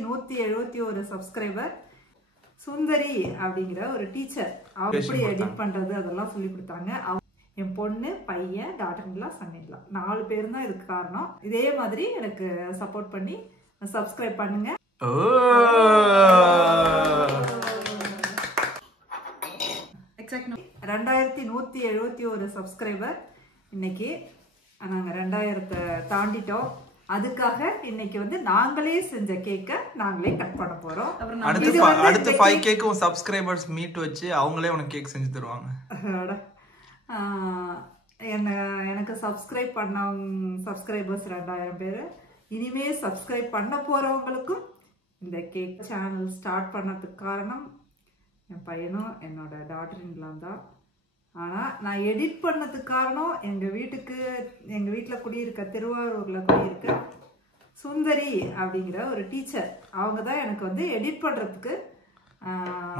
2171 subscriber. சுந்தரி அப்படிங்கிற ஒரு teacher அவங்க எப்படி எடிட் பண்றது அதெல்லாம் சொல்லி கொடுத்தாங்க. என் பொண்ணு, பையன், டாட்டர்-இன்-லா, சன்-இன்-லா 4 பேரும் தான் இதுக்கு காரணம். இதே மாதிரி எனக்கு சப்போர்ட் பண்ணி சப்ஸ்கிரைப் பண்ணுங்க. Exact 2171 subscriber. இன்னைக்கு நாங்க 2000 தாண்டிட்டோம். அதுக்காக இன்னைக்கு வந்து நாங்களே செஞ்ச கேக்க நாங்களே கட் பண்ண போறோம். அடுத்து 5 கேக்கும் சப்ஸ்கிரைபர்ஸ் மீட் வச்சு அவங்களே உனக்கு கேக் செஞ்சு தருவாங்க. எனக்கு சப்ஸ்கிரைப் சப்ஸ்கிரைபர்ஸ் 2000 பேர். இனிமே சப்ஸ்கிரைப் பண்ண போறவங்களுக்கும் இந்த கேக் சேனல் ஸ்டார்ட் பண்ணதுக்கு காரணம் என் பையனும் என்னோட டாட்டர்-இன்-லா தான். ஆனா நான் எடிட் பண்ணதுக்கு காரணம் எங்க வீட்டுல குடியிருக்க, திருவாரூர்ல குடியிருக்க சுந்தரி அப்படிங்கிற ஒரு டீச்சர் அவங்க தான் எனக்கு வந்து எடிட் பண்றதுக்கு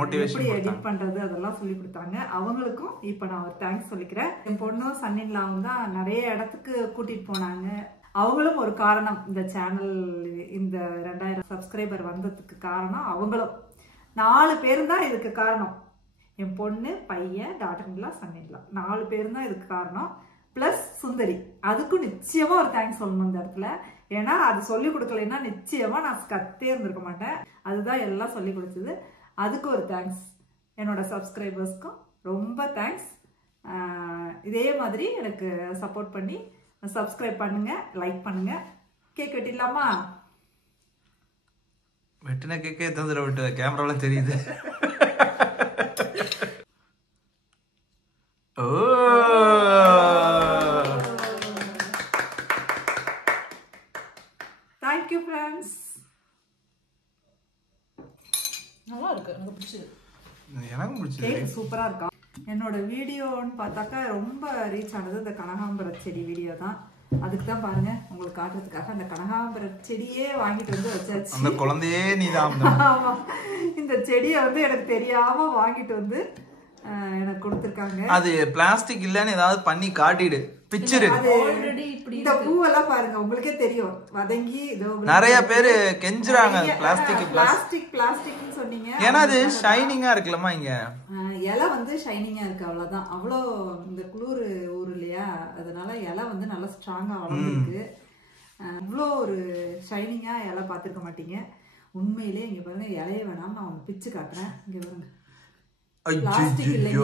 எப்படி எடிட் பண்றது அதெல்லாம் சொல்லி கொடுத்தாங்க. அவங்களுக்கும் இப்ப நான் ஒரு தேங்க்ஸ் சொல்லிக்கிறேன். என் பொண்ணும், சன்-இன்-லாவும் தான் நிறைய இடத்துக்கு கூட்டிட்டு போனாங்க. அவங்களும் ஒரு காரணம். இந்த சேனல் இந்த 2000 சப்ஸ்கிரைபர் வந்ததுக்கு காரணம் அவங்களும். 4 பேரும் தான் இதுக்கு காரணம். என் பொண்ணு, பையன், டாட்டர்-இன்-லா, சன்-இன்-லா 4 பேரும் தான் இதுக்கு காரணம். பிளஸ் சுந்தரி, அதுக்கும் நிச்சயமா ஒரு தேங்க்ஸ் சொல்லணும் இந்த இடத்துல. ஏன்னா அது சொல்லி கொடுக்கலைன்னா நிச்சயமா நான் கத்தே இருந்திருக்க மாட்டேன். அதுதான் எல்லாம் சொல்லி கொடுத்தது. அதுக்கு ஒரு தேங்க்ஸ். என்னோட சப்ஸ்கிரைபர்ஸ்க்கும் ரொம்ப தேங்க்ஸ். இதே மாதிரி எனக்கு சப்போர்ட் பண்ணி சப்ஸ்கிரைப் பண்ணுங்க, லைக் பண்ணுங்க. கேக் வெட்டிடலாமா? வெட்டின கேக்கே தந்துட விட்டு கேமரால தெரியுது. Thank you friends. நல்லா இருக்கு, எனக்கு பிடிச்சது. எனக்கு பிடிச்சது. கேக் சூப்பரா இருக்கா. என்னோட வீடியோன்னு பார்த்தாக்கா ரொம்ப ரீச் ஆனது இந்த கனகாம்பர செடி வீடியோ தான். அதுக்கு தான் பாருங்க உங்களுக்கு காட்டுறதுக்காக அந்த கனகாம்பர செடியே வாங்கிட்டு வந்து வச்சாச்சு. அந்த குழந்தையே நீதான். ஆமா, இந்த செடியை வந்து எனக்கு தெரியாம வாங்கிட்டு வந்து எனக்கு கொடுத்துருக்காங்க. அது பிளாஸ்டிக் இல்லன்னு ஏதாவது பண்ணி காட்டிடு, பிக்சர். இந்த பூவெல்லாம் பாருங்க, உங்களுக்கே தெரியும் வதங்கி. நிறைய பேரு கெஞ்சுறாங்க பிளாஸ்டிக்னு சொன்னீங்க. ஏன்னா அது ஷைனிங்கா இருக்குல்லமா, இங்க இலை வந்து ஷைனிங்கா இருக்கு, அவ்வளவுதான். அவ்வளோ இந்த குளிர் ஊர் இல்லையா, அதனால இலை வந்து நல்லா ஸ்ட்ராங்கா வளர்ந்துருக்கு. இவ்வளோ ஒரு ஷைனிங்கா இலை பார்த்துருக்க மாட்டீங்க. உண்மையிலே இங்க பாருங்க, இலைய வேணாம், நான் உங்களுக்கு பிச்சு காட்டுறேன். இங்க பாருங்க, பிளாஸ்டிக் இல்லைங்க,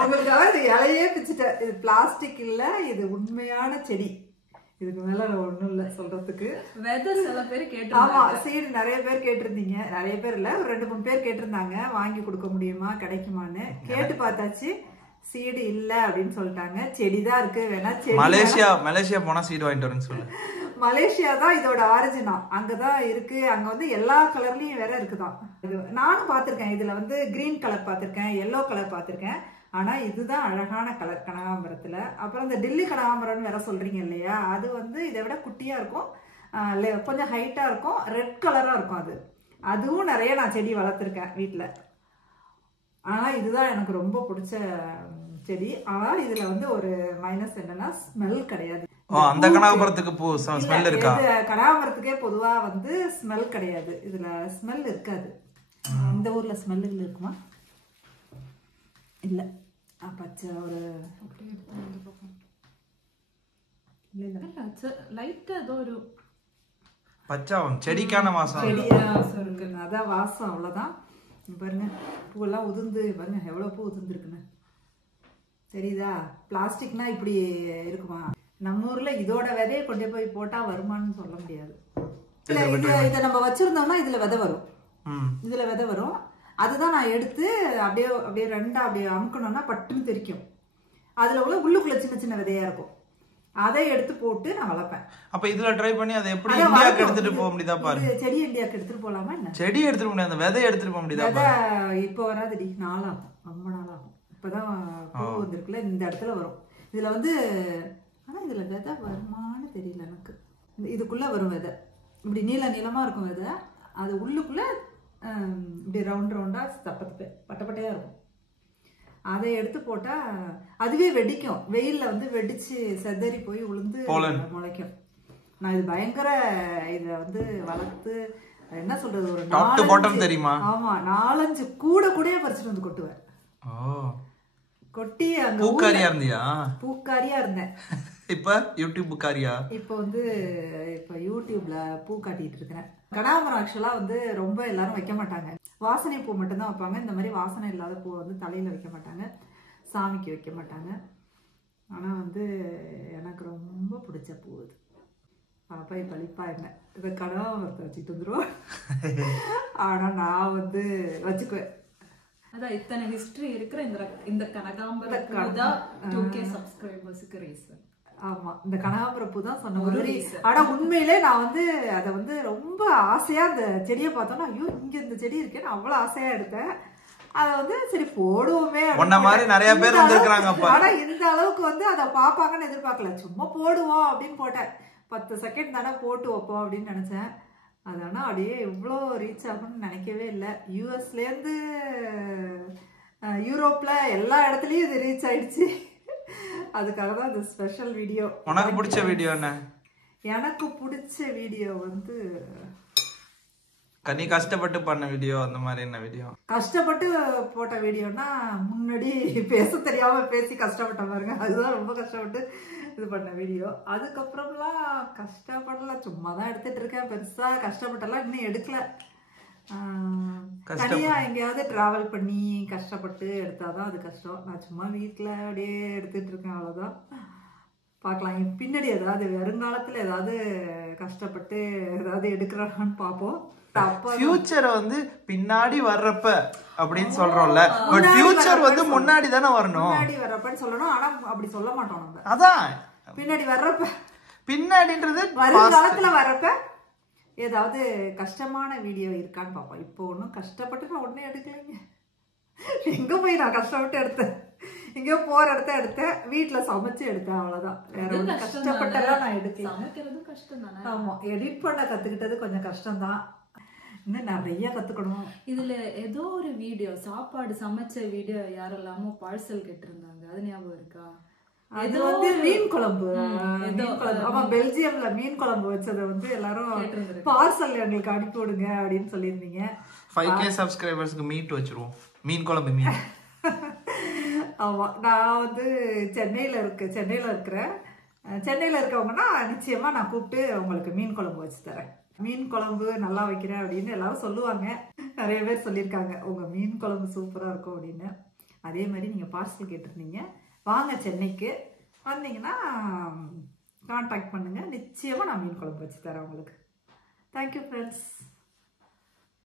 உங்களுக்காக இது இலையே பிச்சுட்டேன். இது பிளாஸ்டிக் இல்ல, இது உண்மையான செடி. இதுக்கு மேல ஒண்ணும் இல்ல சொல்றதுக்கு. ஆமா, சீடு நிறைய பேர் கேட்டிருந்தீங்க. நிறைய பேர் இல்ல, ஒரு 2-3 பேர் கேட்டிருந்தாங்க வாங்கி கொடுக்க முடியுமா, கிடைக்குமான்னு. கேட்டு பார்த்தாச்சு, சீடு இல்ல அப்படின்னு சொல்லிட்டாங்க. செடிதான் இருக்கு. வேணா மலேசியா போனா சீடு வாங்கிட்டு வரேன்னு சொல்லு. மலேசியா தான் இதோட ஆரிஜினா, அங்கதான் இருக்கு. அங்க வந்து எல்லா கலர்லயும் வேற இருக்குதான். இது நானும் பாத்திருக்கேன். இதுல வந்து கிரீன் கலர் பாத்திருக்கேன், எல்லோ கலர் பாத்திருக்கேன். ஆனா இதுதான் அழகான கலர் கனகாம்பரத்துல. அப்புறம் இந்த டில்லி கனகாம்பரம்னு வேற சொல்றீங்க இல்லையா, அது வந்து இதை விட குட்டியா இருக்கும், கொஞ்சம் ஹைட்டா இருக்கும், ரெட் கலரா இருக்கும். அதுவும் நிறைய நான் செடி வளர்த்துருக்கேன் வீட்டுல. ஆனா இதுதான் எனக்கு ரொம்ப பிடிச்ச செடி. ஆனா இதுல வந்து ஒரு மைனஸ் என்னன்னா ஸ்மெல் கிடையாது. அந்த கனகாம்பரத்துக்கு பூ ஸ்மெல் இருக்கா? கனகாம்பரத்துக்கே பொதுவா வந்து ஸ்மெல் கிடையாது. இதுல ஸ்மெல் இருக்காது. இந்த ஊர்ல ஸ்மெல் இருக்குமா? இல்ல. பச்சை ஒரு லைட்டா ஏதோ ஒரு பச்சை செடிக்கான வாசம். அதான் வாசம், அவ்வளவுதான். பாருங்க, பூவெல்லாம் உதிர்ந்து பாருங்க, எவ்வளவு பூ உதிர்ந்துருக்குன்னு தெரியுதா? பிளாஸ்டிக்னா இப்படி இருக்குமா? நம்ம ஊர்ல இதோட விதையை கொண்டு போய் போட்டா வருமானு சொல்ல முடியாது. இதை நம்ம வச்சிருந்தோம்னா இதுல விதை வரும். அதுதான் நான் எடுத்து அப்படியே ரெண்டா அப்படியே அமுக்கணும்னா பட்டுன்னு தெரிக்கும். அதுல உள்ளுக்குள்ள சின்ன சின்ன விதையா இருக்கும். அதை எடுத்து போட்டு நான் வளர்ப்பேன். அப்ப இதுல ட்ரை பண்ணி அதை எப்படி இந்தியாக்கு எடுத்துட்டு போக முடியுதா பாரு. செடி இந்தியாக்கு எடுத்துட்டு போலாமா என்ன? செடி எடுத்துட்டு போக முடியாது, விதை எடுத்துட்டு போக முடியுதா? விதை இப்ப வராதுடி, நாளாகும், ரொம்ப நாளாகும். இப்பதான் பூ வந்திருக்குல்ல, இந்த இடத்துல வரும். இதுல வந்து ஆனா இதுல விதை வருமானு தெரியல எனக்கு. இதுக்குள்ள வரும் விதை, இப்படி நீளமா இருக்கும் விதை. அது உள்ளுக்குள்ள இப்படி ரவுண்டா பட்டப்பட்டையா இருக்கும். அதை எடுத்து போட்டா அதுவே வெடிக்கும். வெயில்ல வந்து வெடிச்சு செதறி போய் உளுந்து முளைக்கும். நான் இது பயங்கர இத வந்து வளர்த்து என்ன சொல்றது ஒரு டாப் டு பாட்டம் தெரியுமா? ஆமா 4-5 கூடையே பறிச்சுட்டு வந்து கொட்டுவேன். கொட்டி அங்க பூக்காரியா இருந்தியா? பூக்காரியா இருந்தேன். இப்ப யூடியூப் பூக்காரியா? இப்ப யூடியூப்ல பூ காட்டிட்டு இருக்கிறேன். கனகாம்பரம் ஆக்சுவலா வந்து ரொம்ப எல்லாரும் வைக்க மாட்டாங்க. வாசனை பூ மட்டும்தான் வைப்பாங்க. இந்த மாதிரி வாசனை இல்லாத பூ வந்து தலையில வைக்க மாட்டாங்க, சாமிக்கு வைக்க மாட்டாங்க. ஆனா வந்து எனக்கு ரொம்ப பிடிச்ச பூ அது. பாப்பா பழிப்பா என்ன இதை கனகாம்பரத்தை வச்சுட்டு வந்துடும். ஆனா நான் வந்து வச்சுக்குவேன். அதான் இத்தனை ஹிஸ்டரி இருக்கிற இந்த கனகாம்பரம் தான் 2K சப்ஸ்கிரைபர்ஸ்க்கு ரீசன். ஆமா, இந்த கனகாம்பரம் பூ தான் சொன்ன மாதிரி. ஆனா உண்மையிலே நான் வந்து அதை வந்து ரொம்ப ஆசையா அந்த செடியை பார்த்தோன்னா, ஐயோ இங்க இந்த செடி இருக்கேன்னு அவ்வளவு ஆசையா எடுத்தேன். அத வந்து சரி போடுவோமே. உன்ன மாதிரி நிறைய பேர் வந்திருக்காங்க. ஆனா இந்த அளவுக்கு வந்து அதை பாப்பாங்கன்னு எதிர்பார்க்கல. சும்மா போடுவோம் அப்படின்னு போட்டேன். 10 செகண்ட் தானே போட்டு வைப்போம் அப்படின்னு நினைச்சேன். அது ஆனா அப்படியே இவ்வளோ ரீச் ஆகும்னு நினைக்கவே இல்லை. யூஎஸ்லேருந்து யூரோப்ல எல்லா இடத்துலயும் இது ரீச் ஆயிடுச்சு. அதுக்காக தான் இந்த ஸ்பெஷல் வீடியோ. உனக்கு பிடிச்ச வீடியோ என்ன? எனக்கு பிடிச்ச வீடியோ வந்து நீ கஷ்டப்பட்டு பண்ண வீடியோ. அந்த மாதிரி என்ன வீடியோ? கஷ்டப்பட்டு போட்ட வீடியோனா முன்னாடி பேச தெரியாம பேசி கஷ்டப்பட்ட பாருங்க, அதுதான் ரொம்ப கஷ்டப்பட்டு இது பண்ண வீடியோ. அதுக்கப்புறம்லாம் கஷ்டப்படல, சும்மா தான் எடுத்துட்டு இருக்கேன். பெருசா கஷ்டப்பட்டெல்லாம் இன்னும் எடுக்கல. தனியா எங்கேயாவது டிராவல் பண்ணி கஷ்டப்பட்டு எடுத்தாதான் அது கஷ்டம். நான் சும்மா வீட்டுல அப்படியே எடுத்துட்டு இருக்கேன், அவ்வளவுதான். பார்க்கலாம் பின்னாடி ஏதாவது வருங்காலத்துல ஏதாவது கஷ்டப்பட்டு ஏதாவது எடுக்கிறான்னு பார்ப்போம். ஃபியூச்சரை வந்து பின்னாடி வர்றப்ப அப்படின்னு சொல்றோம்ல, பட் ஃபியூச்சர் வந்து முன்னாடி தானே வரணும். முன்னாடி வர்றப்பன்னு சொல்லணும். ஆனா அப்படி சொல்ல மாட்டோம் நம்ம. அதான் பின்னாடி வர்றப்ப, பின்னாடின்றது வருங்காலத்துல வர்றப்ப ஏதாவது கஷ்டமான வீடியோ இருக்கான்னு பார்ப்போம். இப்போ ஒன்றும் கஷ்டப்பட்டு நான் உடனே எடுக்கலைங்க. எங்க போய் நான் கஷ்டப்பட்டு எடுத்தேன், எங்கேயோ போற இடத்த எடுத்தேன், வீட்டுல சமைச்சு எடுத்தேன், அவ்வளவுதான். வேற ஒன்றும் கஷ்டப்பட்டெல்லாம் நான் எடுக்கல. ஆமா, எடிட் பண்ண கத்துக்கிட்டது கொஞ்சம் கஷ்டம்தான். இன்னும் நிறைய கத்துக்கணும். இதுல ஏதோ ஒரு வீடியோ சாப்பாடு சமைச்ச வீடியோ யாரெல்லாமோ பார்சல் கேட்டிருந்தாங்க, அது ஞாபகம் இருக்கா? அது வந்து மீன் குழம்பு. ஆமா, பெல்ஜியம்ல மீன் குழம்பு வச்சதை வந்து எல்லாரும் பார்சல் எங்களுக்கு அனுப்பி விடுங்க அப்படின்னு சொல்லியிருந்தீங்க. 5K சப்ஸ்கிரைபர்ஸ்க்கு மீட் வச்சிருவோம், மீன் குழம்பு மீன். ஆமா, நான் வந்து சென்னையில இருக்கிறேன். சென்னையில இருக்கவங்கன்னா நிச்சயமா நான் கூப்பிட்டு உங்களுக்கு மீன் குழம்பு வச்சு தரேன். மீன் குழம்பு நல்லா வைக்கிறேன் அப்படின்னு எல்லாரும் சொல்லுவாங்க. நிறைய பேர் சொல்லியிருக்காங்க உங்க மீன் குழம்பு சூப்பரா இருக்கும் அப்படின்னு. அதே மாதிரி நீங்க பார்சல் கேட்டிருந்தீங்க. வாங்க, சென்னைக்கு வந்தீங்கன்னா கான்டாக்ட் பண்ணுங்க, நிச்சயமா நான் மீன் குழம்பு வச்சு தரேன் உங்களுக்கு. Thank you friends.